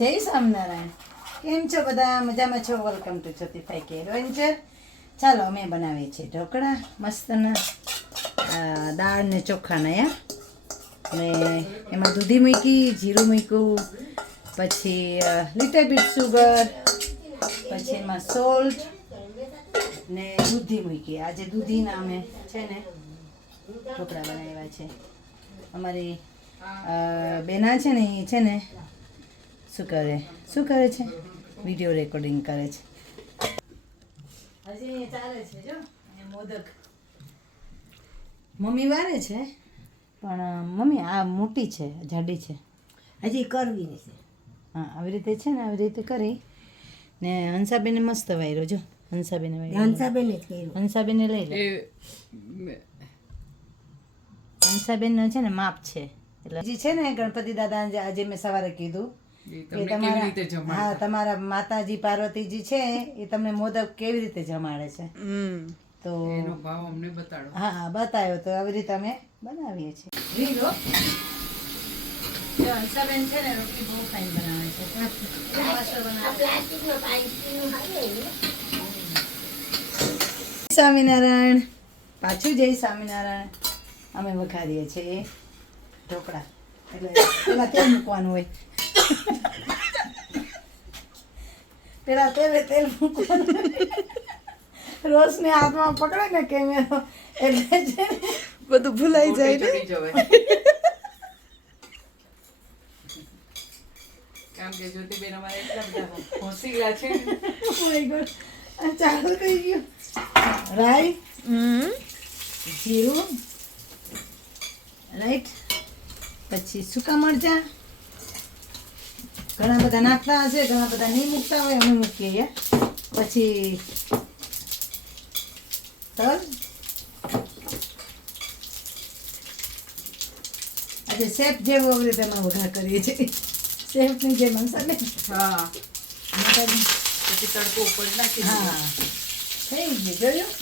જય સ્વામિનારાયણ. કેમ છો બધા? મજામાં છો? વેલકમ ટુ જ્યોતિફાઈ કે એડવેન્ચર ચાલો, અમે બનાવીએ છીએ ઢોકળા, મસ્તના દાળ ને ચોખાના, યા. ને એમાં દૂધી મૂકી જીરું મૂક્યું પછી લિટલ બીટ સુગર પછી એમાં સોલ્ટ ને દૂધી મૂકી આજે દૂધીના અમે છે ને ઢોકળા બનાવ્યા છે. અમારી બેના છે ને, એ છે ને શું કરે? શું કરે છે? વીડિયો રેકોર્ડિંગ કરે છે. હજી ચાલે છે જો. મોદક. મમ્મી વારે છે? પણ મમ્મી આ મોટી છે જાડી છે. હજી કરવી છે. હા આવી રીતે છે ને આવી રીતે કરી. ને હંસાબેને મસ્ત વાયરો જો. હંસાબેને વાયરો. હંસાબેને જ કર્યું. હંસાબેને લઈ લે. હંસાબેન છે ને માપ છે. એટલે હજી છે ને ગણપતિ દાદા આજે મેં સવારે કીધું હા તમારા માતાજી પાર્વતીજી છે એ તમને મોદક કેવી રીતે જમાડે છે? તો ભાવ અમને બતાડો. હા હા બતાવ્યો તો આવી રીતે અમે બનાવીએ છીએ. રીંગો હંસાબેન છે ને રોટલી બહુ ફાઇન બનાવે છે. સ્વામિનારાયણ. પાછું જય સ્વામિનારાયણ. અમે વખાવીએ છીએ ઢોકળા. એટલે પેલા તેલ મૂકવાનું હોય? પેલા તેલે તેલ મૂકવાનું. રોશને હાથમાં પકડે ને કેમેરો એટલે છે બધું ભૂલાઈ જાય ને? જવાય. કે જ્યોતિબેન અમારે એટલા બધા હોશિયાર છે. Oh આ ચાલુ થઈ ગયું. રાઈ જીરું. રાઈટ પછી સૂકા મરચાં. ઘણા બધા નાખતા હશે ઘણા બધા નહીં મૂકતા હોય અમે મૂકીએ. પછી તલ. આજે શેફ જેવો આવી રીતે અમે વઘાર કરીએ છીએ. શેફની જેમ મસાલે હા. પછી તડકો ઉપર નાખી હા. થઈ ગયું જોયું?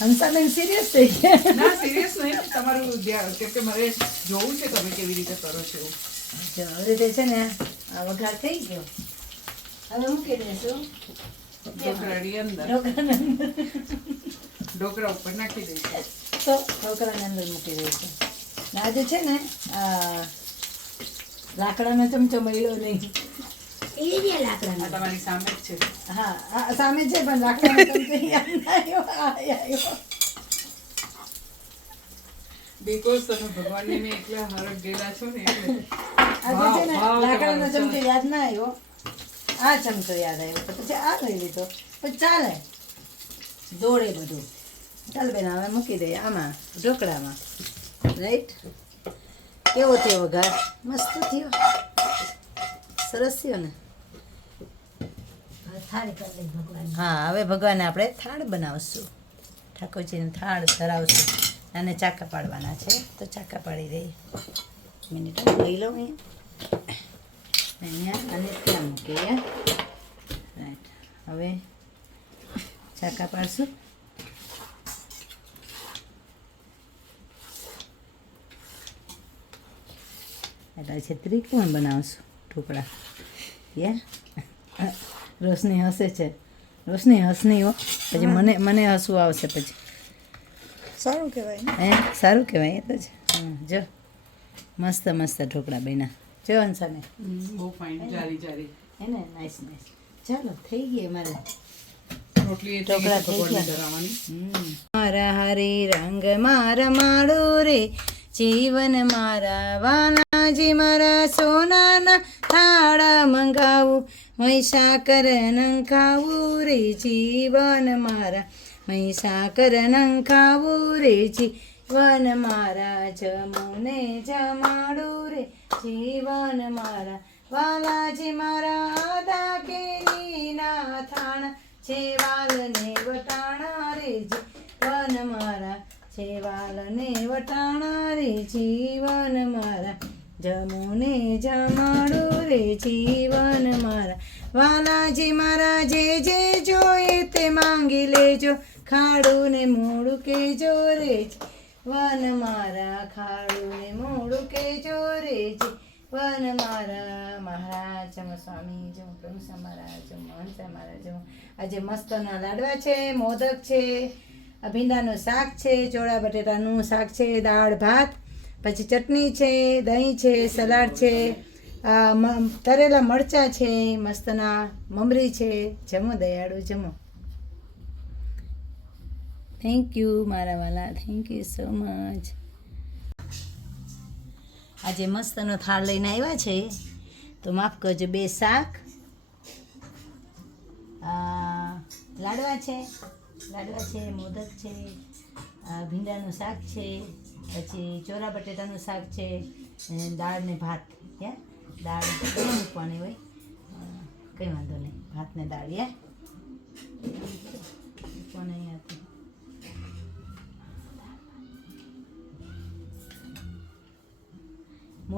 હંસાબેન સિરિયસ થઈ ગયા. ના સિરિયસ નહીં. તમારું કેમ કે મારે જોવું છે તમે કેવી રીતે કરો છો. જો હવે રીતે છે ને આ વઘાર થઈ ગયો. હવે મૂકી દઈશું ઢોકળાની અંદર. ઢોકળા ઉપર નાખી દઈશું. તો ઢોકરાની અંદર મૂકી દઈશું. આજે છે ને લાકડાનો ચમચો મળ્યો નહીં. એ આ તમારી સામે જ છે. હા આ સામે છે પણ લાકડાનો ચમચો યાદ આવ્યો આવ્યો. બીકોઝ તમે ભગવાનને મેં એકલા હરખ ગયેલા છો ને એટલે લાકડાનો ચમચો યાદ ના આવ્યો. આ ચમચો યાદ આવ્યો તો પછી આ લઈ લીધો. પછી ચાલે. જોડે બધું. ચાલ બેન હવે મૂકી દઈએ. આમાં ઢોકળામાં. રાઈટ? કેવો થયો વઘાર? મસ્ત થયો. સરસ થયો ને? હા હવે ભગવાને આપણે થાળ બનાવશું. ઠાકોરજીને થાળ ધરાવશું. અને ચાકા પાડવાના છે. તો ચાકા પાડી દઈએ. મિનિટ લઈ લઉં અહીંયા અને ત્યાં મૂકીએ રાઈટ હવે ચાકા પાડશું. એટલે છે ત્રિકોણ બનાવશું ઢોકળા. યા રોશની હસે છે. રોશની હસની હો. પછી મને મને હસવું આવશે પછી. સારું કહેવાય હે? સારું કહેવાય એ તો હં, જો. મસ્ત મસ્ત ઢોકળા બેના જો હંસાને બહુ ફાઇન જારી જારી. હે ને નાઈસ નાઈસ ચાલો થઈ ગઈ મારે. મારા હરે રંગ મારા માળો રે. જીવન મારા વાનાજી મારા સોનાના થાળા મંગાવું મહીસાકર નંખાવું રે. જીવન મારા મહીસાકર નંખાવું રે. જીવન મારા જમુને જમાડું રે. જીવન મારા વાલાજી મારા આદા કેરીના થાણા. છેવાલને વટાણા રે જીવન મારા છેવાલને વટાણા રે. જીવન મારા જમુને જમાડું રે. જીવન મારા વાલાજી મારા જે જે જોઈએ તે માંગી લેજો. ખાડું ને મોડું કેજો રે. વન મારા ખાડુને મોડું કે ચોરે છે વન મારા મહારાજ સ્વામી જો પ્રભુ મહારાજ જમ મહંત મહારાજ જો આજે મસ્તના લાડવા છે, મોદક છે ભીંડાનું શાક છે, ચોળા બટેટાનું શાક છે, દાળ, ભાત, પછી ચટણી છે, દહીં છે, સલાડ છે તરેલા મરચાં છે, મસ્તના મમરી છે. જમો દયાળુ, જમો. થેન્ક યુ મારા વાલા થેન્ક યુ સો મચ આજે મસ્તનો થાળ લઈને આવ્યા છે. તો માફ કરજો, બે શાક. લાડવા છે. લાડવા છે, મોદક છે ભીંડાનું શાક છે, પછી ચોરા બટેટાનું શાક છે દાળ ને ભાત. યા દાળ મૂકવાની હોય. કંઈ વાંધો નહીં. ભાત ને દાળ યા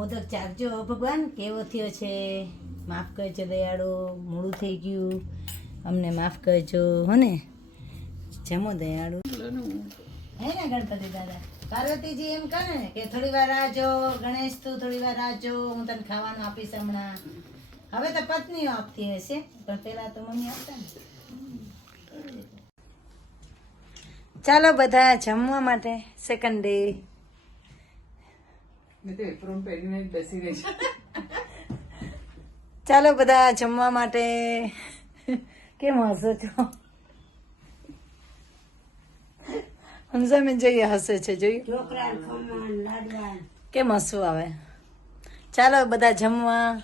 મોદક ચાખજો ભગવાન કેવો થયો છે? માફ કરજો દયાળો મોડું થઈ ગયું. અમને માફ કરજો હો ને જમો દયાળુ. હે ને ગણપતિ દાદા? પાર્વતીજી એમ કહે ને કે થોડી વાર રાહ જો ગણેશ તું થોડી વાર રાહજો હું તને ખાવાનું આપીશ હમણાં. હવે તો પત્નીઓ આપતી હશે, પણ પેલા તો મમ્મી આપતા ને. ચાલો બધા જમવા માટે સેકન્ડ ડે તો એપ્રોન પહેરીને જ બેસી રહી છે. ચાલો બધા જમવા માટે કેમ હસો છો? હંસામેન જોઈએ હસે છે જોયું? કેમ હસવું આવે? ચાલો બધા જમવા.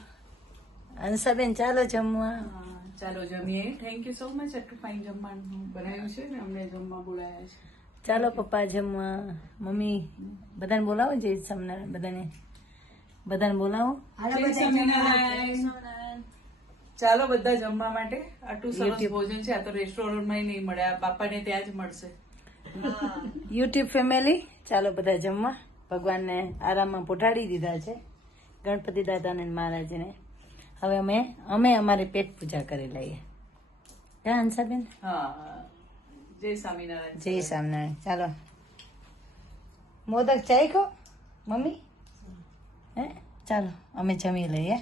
હંસાબેન ચાલો જમવા. ચાલો જમીએ. થેન્ક યુ સો મચ આટલું ફાઇન જમવાનું બનાવ્યું છે ને અમને જમવા બોલાયા છે. ચાલો પપ્પા જમવા મમ્મી બધાને બોલાવો જય સ્વામિનારાયણ બધાને. બધાને બોલાવો. ચાલો બધા જમવા માટે. આટલું સરસ ભોજન છે. આ તો રેસ્ટોરન્ટમાં નહીં મળે. આ બાપાને ત્યાં જ મળશે. યુટ્યુબ ફેમિલી ચાલો બધા જમવા. ભગવાનને આરામમાં પોટાડી દીધા છે. ગણપતિ દાદાને ને મહારાજને. હવે અમે અમે અમારી પેટ પૂજા કરી લઈએ. હા હંસાબેન. હા. જય સ્વામિનારાયણ. જય સ્વામિનારાયણ. ચાલો. મોદક ચાખ્યો મમ્મી? હે? ચાલો અમે જમી લઈએ.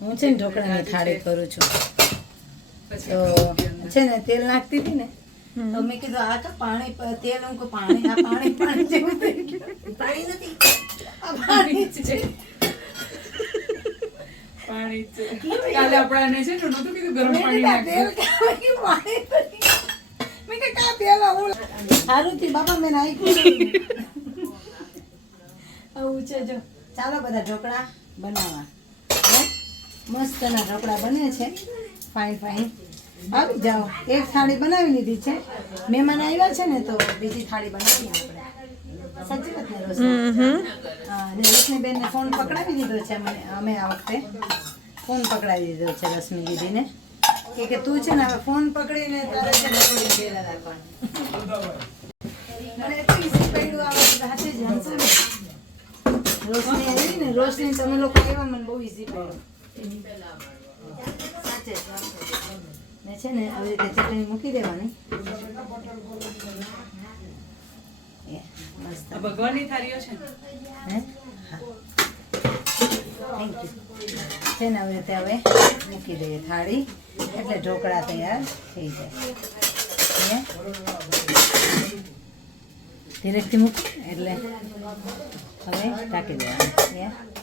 હું છે ને ઢોકળાની થાળી કરું છું. તો છે ને તેલ નાખતી હતી ને તો મેં કીધું આ તો પાણી તેલ હું પાણી આ પાણી પાણી જેવું થઈ ગયું. પાણી નથી આ પાણી જ છે પાણી છે કાલે આપણાને છે ને નહોતું કીધું ગરમ મેં પાણી તેલ કાં કે? મેં તેલ આવું? સારું થયું બાપા મેં નાખ્યું આવું છે જો. ચાલો બધા ઢોકળા બનાવવા. મસ્ત મસ્તના ઢોકળા બને છે. Fine fine. આવી જાઓ. એક થાળી બનાવી લીધી છે. મહેમાન આવ્યા છે ને તો બીજી થાળી બનાવીએ આપણે સાચી વાત ને રોશની? હા અને રશ્મિબેનને ફોન પકડાવી દીધો છે અમે અમે આ વખતે. ફોન પકડાવી દીધો છે રશ્મિ દીદીને. કે કે તું છે ને હવે ફોન પકડીને તારે છે ને થોડી રાખવાનું. રાખવાની પડ્યું જ ને. રોશની આવી ને રોશની તમે લોકો આવ્યા મને બહુ ઈઝી પડ્યો સાચે. ને છે ને આવી રીતે ચટણી મૂકી દેવાની. ભગવાનની થાળીઓ છે હા. થેન્ક યુ છે ને આવી રીતે હવે મૂકી દઈએ થાળી. એટલે ઢોકળા તૈયાર થઈ જાય. ધીરેથી મૂકી, એટલે હવે ઢાંકી દેવાનું.